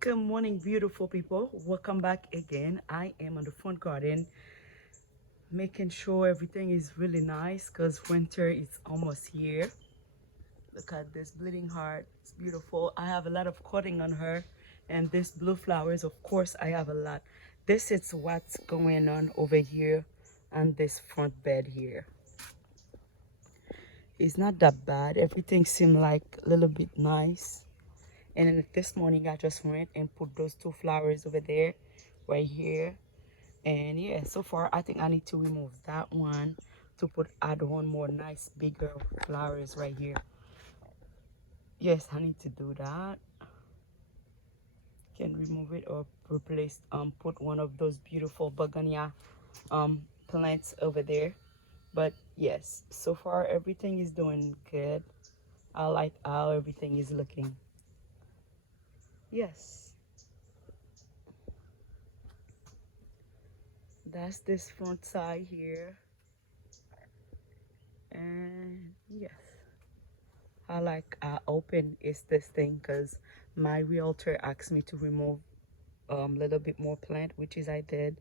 Good morning, beautiful people. Welcome back again. I am on the front garden making sure everything is really nice because winter is almost here. Look at this bleeding heart. It's beautiful. I have a lot of cutting on her. And this blue flowers, of course, I have a lot. This is what's going on over here on this front bed here. It's not that bad. Everything seemed like a little bit nice. And then this morning I just went and put those two flowers over there, right here. And yeah, so far I think I need to remove that one to add one more nice bigger flowers right here. Yes, I need to do that. Can remove it or replace put one of those beautiful begonia plants over there. But yes, so far everything is doing good. I like how everything is looking. Yes, that's this front side here. And yes, I like open is this thing because my realtor asked me to remove a little bit more plant, which is I did.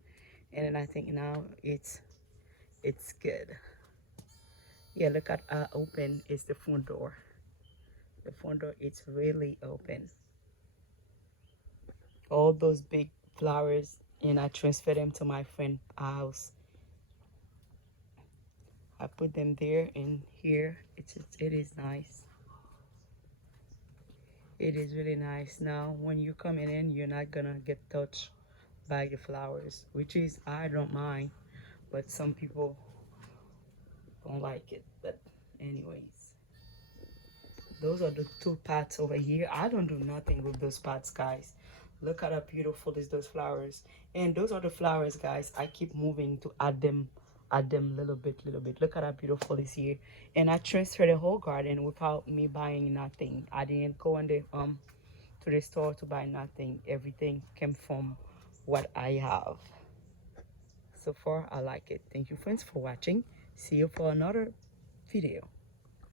And then I think now it's good. Yeah, look at open is the front door. The front door, it's really open. All those big flowers, and I transferred them to my friend's house. I put them there and here. It is nice. It is really nice. Now, when you're coming in, you're not gonna get touched by the flowers, which is, I don't mind, but some people don't like it. But anyways, those are the two pots over here. I don't do nothing with those pots, guys. Look at how beautiful is those flowers. And those are the flowers, guys. I keep moving to add them little bit. Look at how beautiful is here. And I transferred the whole garden without me buying nothing. I didn't go on the to the store to buy nothing. Everything came from what I have. So far, I like it. Thank you, friends, for watching. See you for another video.